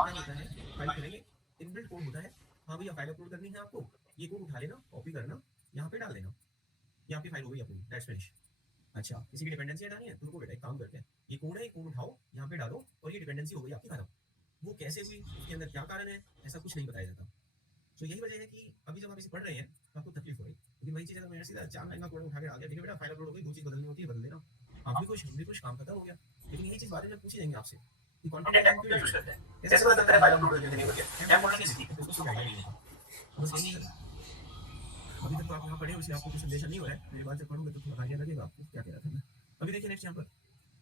यहाँ क्या होता है, फाइल खोलेंगे, इनबिल्ट कोड होता है, हाँ भैया फाइल अपलोड करनी है आपको, ये कोड उठा लेना, कॉपी करना, यहाँ पे डाल देना, ये आपकी फाइल हो गई अपलोड, दैट्स फिनिश। अच्छा, किसी की डिपेंडेंसी हटानी है तो रुको बेटा, एक काम करते हैं, ये कोड है, ये कोड उठाओ, यहाँ पे डालो, और ये डिपेंडेंसी हो गई आपकी खत्म। वो कैसे हुई, उसके अंदर क्या कारण है, ऐसा कुछ नहीं बताया जाता। तो यही वजह है कि अभी जब आप इसे पढ़ रहे हैं तो आपको तकलीफ हो रही है, लेकिन वही चीज़ अगर मैं सीधा 4 लाइन का कोड उठा के आ गया, देखिए बेटा फाइल अपलोड हो गई, 2 चीज़ बदलनी होती है, बदल देना, आप भी खुश, हम भी खुश, काम खत्म हो गया। लेकिन यही चीज़ बाद में पूछी जाएंगे आपसे कि कॉन्फिडेंट हम क्यों यूज करते हैं, कैसे पता चलता है फाइल अपलोड करके नहीं हो गया, क्या मॉडल की स्थिति, उसको कोई आइडिया नहीं होता। बस यही है, अभी तक तो आप यहाँ पढ़े हो, इसलिए आपको कुछ संदेशा नहीं हो रहा है, मेरी बात जब पढ़ोगे तो थोड़ा आइडिया लगेगा आपको क्या कह रहा था मैं। अभी देखिए नेक्स्ट यहाँ पर,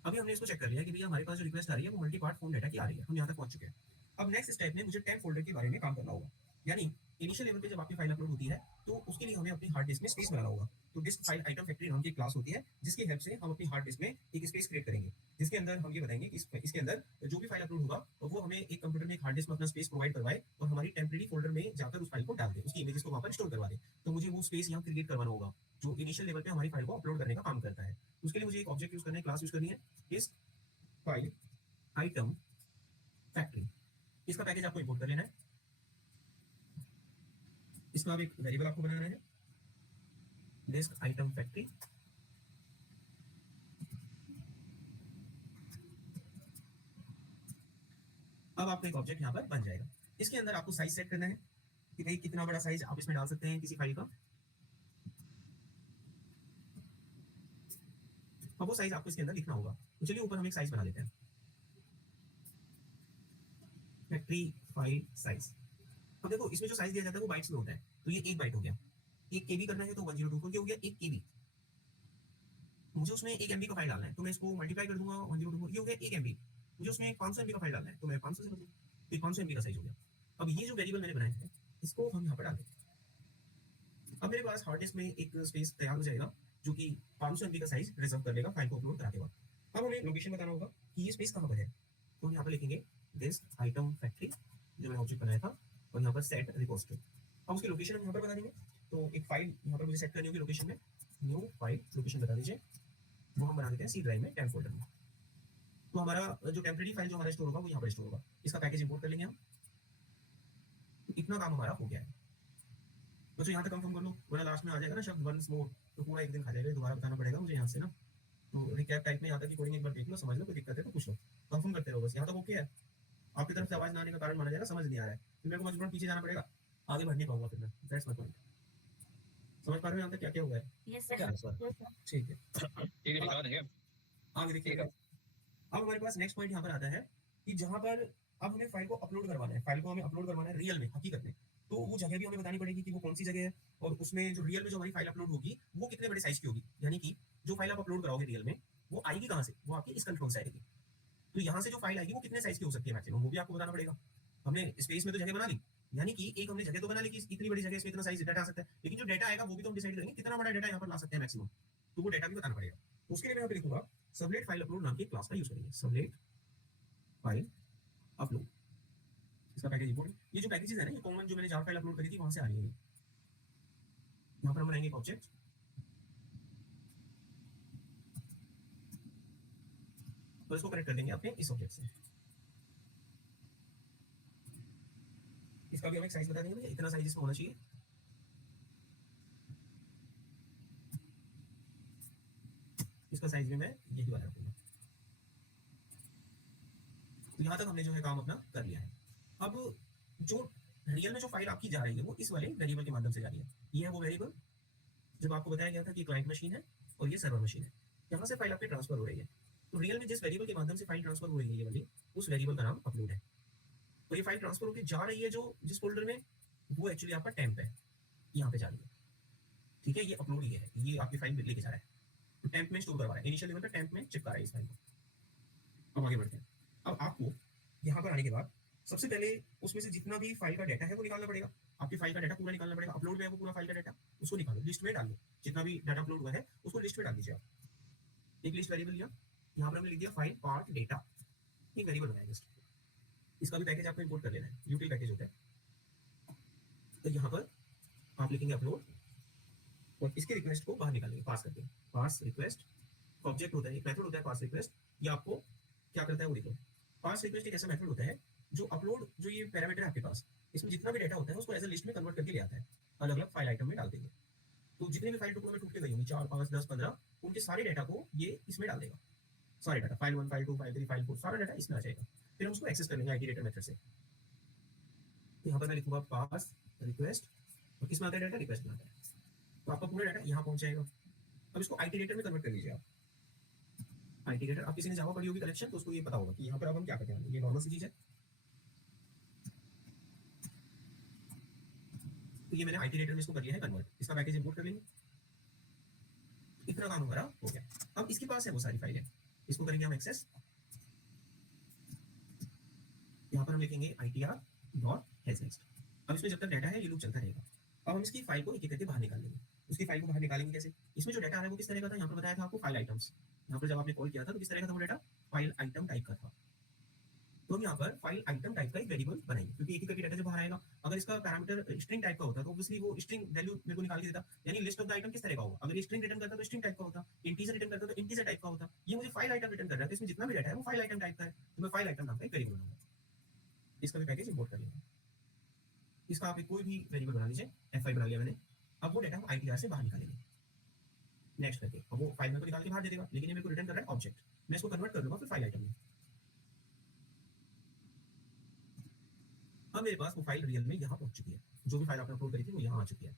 अभी हमने इसको चेक कर लिया कि भैया हमारे पास जो रिक्वेस्ट आ रही है वो मल्टी पार्ट फोन डेटा की आ रही है, हम यहाँ तक पहुंच चुके हैं। अब नेक्स्ट स्टेप में मुझे 10 फोल्डर के बारे में काम करना होगा, यानी इनिशियल लेवल पे जब आपकी फाइल अपलोड होती है तो उसके लिए हमें अपनी हार्ड डिस्क में स्पेस बनाना होगा। तो डिस्क फाइल आइटम फैक्ट्री नाम की क्लास होती है, जिसकी हेल्प से हम अपनी हार्ड डिस्क में एक स्पेस क्रिएट करेंगे, जिसके अंदर हम ये बताएंगे कि इसके अंदर जो भी फाइल अपलोड होगा वो हमें एक कंप्यूटर में एक हार्ड डिस्क में अपना स्पेस प्रोवाइड करवाए और हमारी टेम्परेरी फोल्डर में जाकर उस फाइल को डाल दे, उसकी इमेजेस को वहां पर स्टोर करवा दे। तो मुझे वो स्पेस यहाँ क्रिएट करवाना होगा जो इनिशियल लेवल पे हमारी फाइल को अपलोड करने का काम करता है। उसके लिए मुझे एक ऑब्जेक्ट यूज करना है, क्लास यूज करनी है, इस फाइल आइटम फैक्ट्री, इसका पैकेज आपको इंपोर्ट कर लेना है, इसका अब एक वेरिएबल आपको बनाना है, डिस्क आइटम फैक्ट्री। अब आपका एक ऑब्जेक्ट यहाँ पर बन जाएगा। इसके अंदर आपको साइज सेट करना है कि भाई कितना बड़ा साइज आप इसमें डाल सकते हैं किसी फाइल का। अब वो साइज आपको इसके अंदर लिखना होगा, तो चलिए ऊपर हम एक साइज बना लेते हैं, फैक्ट्री फाइल साइज। अब देखो इसमें जो साइज दिया जाता है वो बाइट्स में होता है, तो ये 1 बाइट हो गया, 1 केबी करना है तो 1024 हो गया 1 केबी। मुझे उसमें 1 एमबी का फाइल डालना है तो मैं इसको मल्टीप्लाई कर दूंगा, 1024 ये हो गया 1 एमबी। मुझे उसमें 500 एमबी का फाइल डालना है तो मैं 500 से कर दूंगा, तो 500 एमबी का साइज हो गया। अब ये जो वेरिएबल मैंने बनाया है इसको हम यहाँ पर डाल देंगे। अब मेरे पास हार्ड डिस्क में एक स्पेस तैयार हो जाएगा जो कि 500 एमबी का साइज रिजर्व कर लेगा फाइल को अपलोड कराने के बाद। अब हमें लोकेशन बताना होगा कि ये स्पेस कहाँ पर है, तो हम यहाँ पर लिखेंगे डिस्क आइटम फैक्ट्री जो मैंने ऑब्जेक्ट बनाया था, और यहाँ पर सेट रिपोजिटरी। अब उसकी लोकेशन हम यहाँ पर बता देंगे, तो एक फाइल यहाँ पर मुझे सेट करनी होगी लोकेशन में, न्यू फाइल लोकेशन बता दीजिए, वो हम बना देते हैं सी ड्राइव में 10 फोल्डर में। तो हमारा जो टेम्परेरी फाइल जो हमारा स्टोर होगा वो यहाँ पर स्टोर होगा, इसका पैकेज इंपोर्ट कर लेंगे हम। तो इतना काम हमारा हो गया है, तो जो यहाँ तक कंफर्म कर लो, वरना लास्ट में आ जाएगा ना शब्द वंस मोर, तो पूरा एक दिन खा जाएगा, दोबारा बताना पड़ेगा मुझे यहाँ से ना। तो रिकैप टाइप में यहाँ तक की कोडिंग एक बार देख लो, समझ लो, कोई दिक्कत है तो पूछ लो, कंफर्म करते रहो बस। यहाँ तक ओके है, आपकी तरफ से आवाज ना आने का कारण माना जाएगा समझ नहीं आ रहा है, तो मेरे को मजबूरन पीछे जाना पड़ेगा, आगे बढ़ नहीं पाऊंगा फिर मैं, दैट्स माय पॉइंट। समझ पा रहे हो यहाँ तक क्या क्या हुआ है? यस क्या सर। है सर? ठीक है, ठीक है, बता देंगे। आगे देखिएगा। अब हमारे पास नेक्स्ट पॉइंट यहाँ पर आता है कि जहां पर अब हमें फाइल को अपलोड करवाना है, फाइल को हमें अपलोड करवाना है रियल में, हकीकत में, तो वो जगह भी हमें बतानी पड़ेगी कि वो कौन सी जगह है, और उसमें जो रियल में जो हमारी फाइल अपलोड होगी वो कितने बड़े साइज की होगी, यानी कि जो फाइल आप अपलोड कराओगे रियल में वो आएगी कहाँ से, वो आपकी इस कंट्रोल से आएगी। तो यहाँ से जो फाइल आएगी वो कितने साइज की हो सकती है मैक्सिमम, वो भी आपको बताना पड़ेगा। हमने स्पेस में तो जगह बना ली, यानी कि एक हमने जगह तो बना ली कि इतनी बड़ी जगह इसमें इतना साइज डाटा आ सकता है, लेकिन जो डाटा आएगा वो भी तो हम डिसाइड करेंगे कितना बड़ा डाटा यहाँ पर ला सकते हैं मैक्सिमम, तो वो डाटा भी बताना पड़ेगा। तो उसके लिए मैं यहाँ पे लिखूंगा सबलेट फाइल अपलोड नाम की क्लास का यूज करेंगे, सबलेट फाइल अपलोड, इसका पैकेज इंपोर्ट। ये जो पैकेजेस है ना, ये कॉमन जो मैंने जार फाइल अपलोड करी थी वहां से आ रही है। यहाँ पर हम बनाएंगे एक ऑब्जेक्ट, तो इसको कनेक्ट कर देंगे अपने इस ऑब्जेक्ट से, इसका भी हम एक साइज बता देंगे, इतना साइज इसमें होना चाहिए। इसका साइज भी मैं यही वाला रखूंगा। तो यहाँ तक हमने जो है काम अपना कर लिया है। अब जो रियल में जो फाइल आपकी जा रही है वो इस वाले वेरिएबल के माध्यम से जा रही है, ये है वो वेरिएबल जब आपको बताया गया था कि क्लाइंट मशीन है और ये सर्वर मशीन है, यहाँ से फाइल आपकी ट्रांसफर हो रही है। तो रियल में जिस वेरिएबल के माध्यम से फाइल ट्रांसफर हो रही है ये वाली, उस वेरिएबल का नाम अपलोड है। तो ये फाइल ट्रांसफर होकर जा रही है जो जिस फोल्डर में, वो एक्चुअली आपका टेम्प है, यहाँ पे जा रही है, ठीक है, ये अपलोड ही है, ये आपकी फाइल लेके जा रहा है, तो टेम्प में स्टोर करवा रहा है, इनिशियल लेवल पे टेम्प में चिपका रहा है इस फाइल को। अब आगे बढ़ते हैं। अब आपको यहाँ पर आने के बाद सबसे पहले उसमें से जितना भी फाइल का डाटा है वो निकालना पड़ेगा, आपकी फाइल का डाटा पूरा निकालना पड़ेगा, अपलोड में है वो पूरा फाइल का डाटा, उसको निकालो, लिस्ट में डालो, जितना भी डाटा अपलोड हुआ है उसको लिस्ट में डाल दीजिए आप। एक लिस्ट वेरिएबल लिया, यहाँ पर हमने लिख दिया फाइल पार्ट डेटा, एक वेरिएबल बनाया लिस्ट, इसका भी पैकेज आपको इंपोर्ट कर लेना है, यूटिल पैकेज होता है। तो यहाँ पर आप लिखेंगे अपलोड और इसके रिक्वेस्ट को बाहर निकालेंगे पास करके, पास रिक्वेस्ट ऑब्जेक्ट होता है, एक मेथड होता है पास रिक्वेस्ट, ये आपको क्या करता है वो देखो। पास रिक्वेस्ट एक ऐसा मेथड होता है जो अपलोड जो ये पैरामीटर है आपके पास, इसमें जितना भी डाटा होता है उसको एज अ लिस्ट में कन्वर्ट करके ले आता है, अलग अलग फाइल आइटम में डाल देंगे। तो जितने भी फाइल टुकड़ों में टूट के गई होंगी 4 5 10 15, उनके सारे डाटा को ये इसमें डाल देगा। सारे data file 1 file 2 file 3 file 4 सारा डाटा इसमें आ जाएगा। फिर हम उसको एक्सेस कर लेंगे आईटी डेटा मेथड से। तो यहाँ पर मैं लिखूंगा पास रिक्वेस्ट, और किसमें आता है डाटा, रिक्वेस्ट में आता है। तो आपका पूरा डाटा यहाँ पहुंच जाएगा। अब इसको आईटी डेटा में कन्वर्ट कर लीजिए आप। आईटी डेटा, आप किसी ने जावा पढ़ी होगी कलेक्शन, तो उसको ये पता होगा कि यहाँ पर अब हम क्या करते हैं। ये नॉर्मल सी चीज है। तो ये मैंने आईटी डेटा में इसको कर लिया है कन्वर्ट। इसका पैकेज इंपोर्ट कर लेंगे। इतना काम हमारा हो गया। अब इसके पास है वो सारी फाइलें, इसको करेंगे हम एक्सेस। यहाँ पर हम लिखेंगे itr.hasNext। अब इसमें जब तक डाटा है ये लूप चलता रहेगा। अब हम इसकी फाइल को एक एक करके बाहर निकाल लेंगे। उसकी फाइल को बाहर निकालेंगे कैसे, इसमें जो डाटा आ रहा है वो किस तरह का था, यहाँ पर बताया था आपको फाइल आइटम्स। यहाँ पर जब आपने कॉल किया था तो किस तरह का था वो डाटा, फाइल आइटम टाइप का था। तो हम यहाँ पर फाइल आइटम टाइप का एक वेरिएबल बनाएंगे, क्योंकि एक एक करके डाटा जब बाहर आएगा, अगर इसका पैरामीटर स्ट्रिंग टाइप का होता तो ऑब्वियसली वो स्ट्रिंग वैल्यू मेरे को निकाल के देता, यानी लिस्ट ऑफ द आइटम किस तरह का होगा। अगर ये स्ट्रिंग रिटर्न करता तो स्ट्रिंग टाइप का होता, इंटीजर रिटर्न करता तो इंटीजर टाइप का होता। ये मुझे फाइल आइटम रिटर्न कर रहा है, तो इसमें जितना भी डाटा है वो फाइल आइटम टाइप का है। तो मैं फाइल आइटम नाम का एक वेरिएबल बनाऊंगा, इसका भी पैकेज इंपोर्ट कर लेंगे। इसका आप कोई भी वेरिएबल बना लीजिए, f5 बना लिया मैंने। अब वो डाटा हम आईटीआर से बाहर निकालेंगे नेक्स्ट करके। अब वो फाइल में को निकाल के बाहर दे देगा, लेकिन ये मेरे को रिटर्न कर रहा है ऑब्जेक्ट। मैं इसको कन्वर्ट कर दूंगा फिर फाइल आइटम में। अब मेरे पास वो फाइल रियल में यहाँ पहुंच चुकी है। जो भी फाइल आपने अपलोड करी थी वो यहाँ आ चुकी है।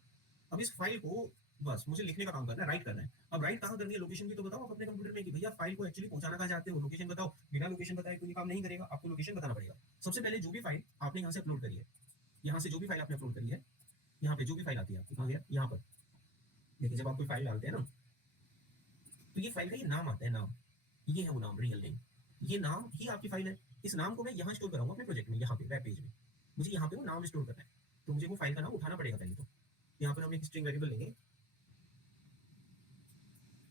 अब इस फाइल को बस मुझे लिखने का काम करना है, राइट करना है। अब राइट कहाँ करनी है, लोकेशन भी तो बताओ आप अपने कंप्यूटर में कि भैया फाइल को एक्चुअली पहुंचाना कहाँ चाहते हो, लोकेशन बताओ। बिना लोकेशन बताए कोई काम नहीं करेगा, आपको लोकेशन बताना पड़ेगा। सबसे पहले जो भी फाइल आपने यहाँ से अपलोड करी है, यहाँ से जो भी फाइल आपने अपलोड करी है, यहाँ पे जो भी फाइल आती है आपकी कहाँ गया, यहाँ पर देखिए। जब आप कोई फाइल डालते हैं ना, तो ये फाइल का ये नाम आता है, नाम, ये है वो नाम, रियल नेम। ये नाम ही आपकी फाइल है। इस नाम को मैं यहाँ स्टोर कराऊंगा अपने प्रोजेक्ट में, यहाँ पे वेब पेज में। मुझे यहाँ पे वो नाम स्टोर करना है, तो मुझे वो फाइल का नाम उठाना पड़ेगा पहले। तो यहाँ पर हम एक स्ट्रिंग वेरिएबल लेंगे।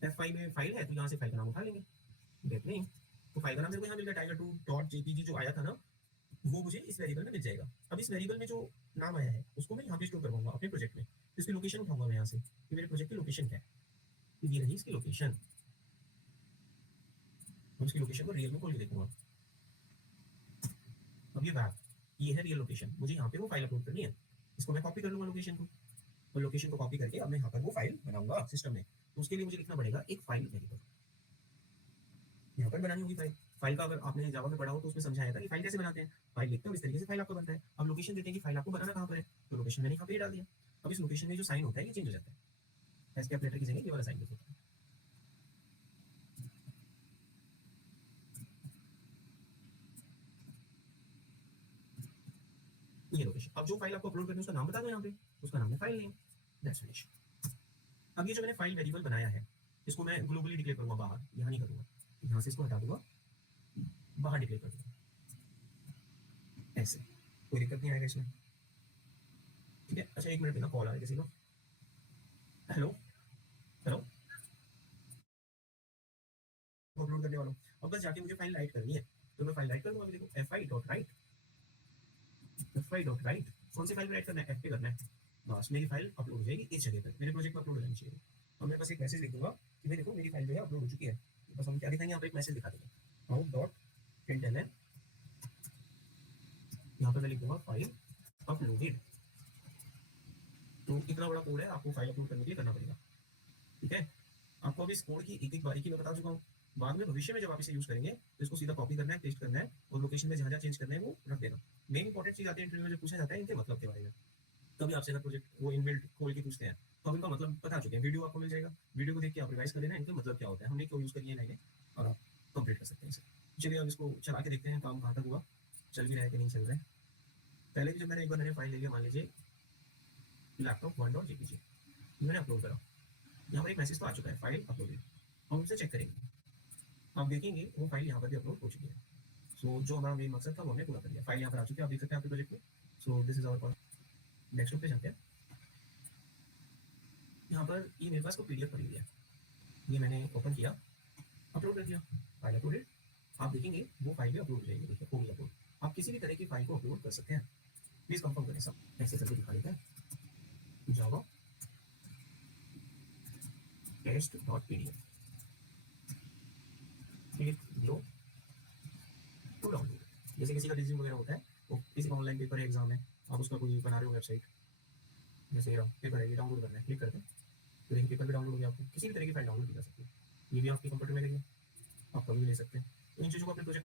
f5 में फाइल है तो यहाँ से फाइल का नाम उठा लेंगे, गेट नेम। तो फाइल का नाम मेरे को यहाँ मिल गया, tiger2.jpg जो आया था ना, वो मुझे इस वेरिएबल में मिल जाएगा। अब इस वेरिएबल में जो नाम आया है उसको मैं यहाँ पे स्टोर करवाऊंगा अपने प्रोजेक्ट में। तो इसकी लोकेशन उठाऊंगा मैं यहाँ से कि मेरे प्रोजेक्ट की लोकेशन क्या है। तो ये रही इसकी लोकेशन। मैं उसकी लोकेशन को रियल में खोल के देखूंगा। अब ये बैक, ये है रियल लोकेशन। मुझे यहाँ पे वो फाइल अपलोड करनी है। इसको मैं कॉपी कर लूंगा लोकेशन को, और लोकेशन को कॉपी करके अब मैं यहाँ पर वो फाइल बनाऊंगा सिस्टम में। तो उसके लिए मुझे लिखना पड़ेगा एक फाइल वेरिएबल। यहाँ पर बनानी होगी फाइल। फाइल का अगर आपने जावा में पढ़ा हो तो उसमें समझाया था कि फाइल कैसे बनाते हैं। फाइल लिखते हो इस तरीके से फाइल आपको बनता है। अब लोकेशन देते हैं कि फाइल आपको बनाना कहाँ पर है, तो लोकेशन मैंने यहाँ पे डाल दिया। अब इस लोकेशन में जो साइन होता है ये चेंज हो जाता है, एस्केप लेटर की जगह ये वाला साइन होता है। ये लोकेशन। अब जो फाइल आपको अपलोड करनी है उसका नाम बता दो यहाँ पे, उसका नाम है फाइल नेम, दैट्स फिनिश। अब ये जो मैंने फाइल वेरिएबल बनाया है इसको मैं ग्लोबली डिक्लेयर करूंगा बाहर, यहाँ नहीं करूंगा। यहाँ से इसको हटा दूंगा, बाहर डिक्लेयर कर दूंगा ऐसे। कोई दिक्कत नहीं आएगा इसमें, ठीक है। अच्छा एक मिनट देना, कॉल आ रहा है किसी को। हेलो हेलो, अपलोड करने वाला हूँ। अब बस जाके मुझे फाइल राइट करनी है, तो मैं फाइल राइट कर दूंगा। देखो fi.write, fi.write। कौन सी फाइल राइट करना है, f पे करना है। बस मेरी फाइल अपलोड हो जाएगी इस जगह पर, मेरे प्रोजेक्ट में अपलोड हो जानी चाहिए। और मैं बस एक मैसेज लिख दूंगा कि भाई देखो मेरी फाइल जो है अपलोड हो चुकी है। बस हम क्या दिखाएंगे, यहाँ पर एक मैसेज दिखा देंगे out.println। यहाँ पर मैं लिख दूंगा फाइल अपलोडेड। तो इतना बड़ा कोड है, आपको फाइल अपलोड करने के लिए करना पड़ेगा, ठीक है। आपको अभी इस कोड की एक एक बारीकी मैं बता चुका हूँ। बाद में भविष्य में जब आप इसे यूज करेंगे तो इसको सीधा कॉपी करना है, पेस्ट करना है, और लोकेशन में जहाँ जहाँ चेंज करना है वो रख देना। मेन इंपॉर्टेंट चीज आती है इंटरव्यू में, जो पूछा जाता है इनके मतलब के बारे में। तभी आपसे अगर प्रोजेक्ट वो इनबिल्ट खोल के पूछते हैं तो आप इनका मतलब बता चुके हैं। वीडियो आपको मिल जाएगा, वीडियो को देख के आप रिवाइज कर लेना इनका मतलब क्या होता है, हमने क्यों यूज करी है लाइनें, और आप कंप्लीट कर सकते हैं इसे। चलिए अब इसको चला के देखते हैं काम कहाँ तक हुआ, चल भी रहा है कि नहीं चल रहा है। पहले भी जब मैंने एक बार मैंने फाइल ले लिया, मान लीजिए लैपटॉप 1.jpg, मैंने अपलोड करा। यहाँ पर एक मैसेज तो आ चुका है, फाइल अपलोडेड। हम उसे चेक करेंगे, आप देखेंगे वो फाइल यहाँ पर भी अपलोड हो चुकी है। सो जो हमारा मेन मकसद था वो हमने पूरा कर लिया। फाइल यहाँ पर आ चुकी है, आप देख सकते हैं आपके प्रोजेक्ट में। So this is our project. Desktop पे जाते हैं। यहाँ पर ये मेरे पास को पीडीएफ पड़ी हुई है, ये मैंने ओपन किया, अपलोड कर दिया, फाइल अपलोडेड। आप देखेंगे वो फाइल भी अपलोड हो जाएगी, देखिए हो गई अपलोड। आप किसी भी तरह की फाइल को अपलोड कर सकते हैं। प्लीज कंफर्म करें सब, ऐसे करके दिखा देते हैं। जावा test.pdf, क्लिक लो टू डाउनलोड। जैसे किसी का डिजिटल वगैरह होता है किसी का ऑनलाइन पेपर है, एग्जाम है, आप उसका कोई बना रहे हो वेबसाइट, जैसे ये रहा पेपर है, ये डाउनलोड करना है, क्लिक करते हैं तो देखिए पेपर भी डाउनलोड हो गया, आपको किसी भी तरह की फाइल डाउनलोड की जा सकती है, ये भी आपके कंप्यूटर में लेंगे, आप कभी भी ले सकते हैं। तो इन चीज़ों को अपने प्रोजेक्ट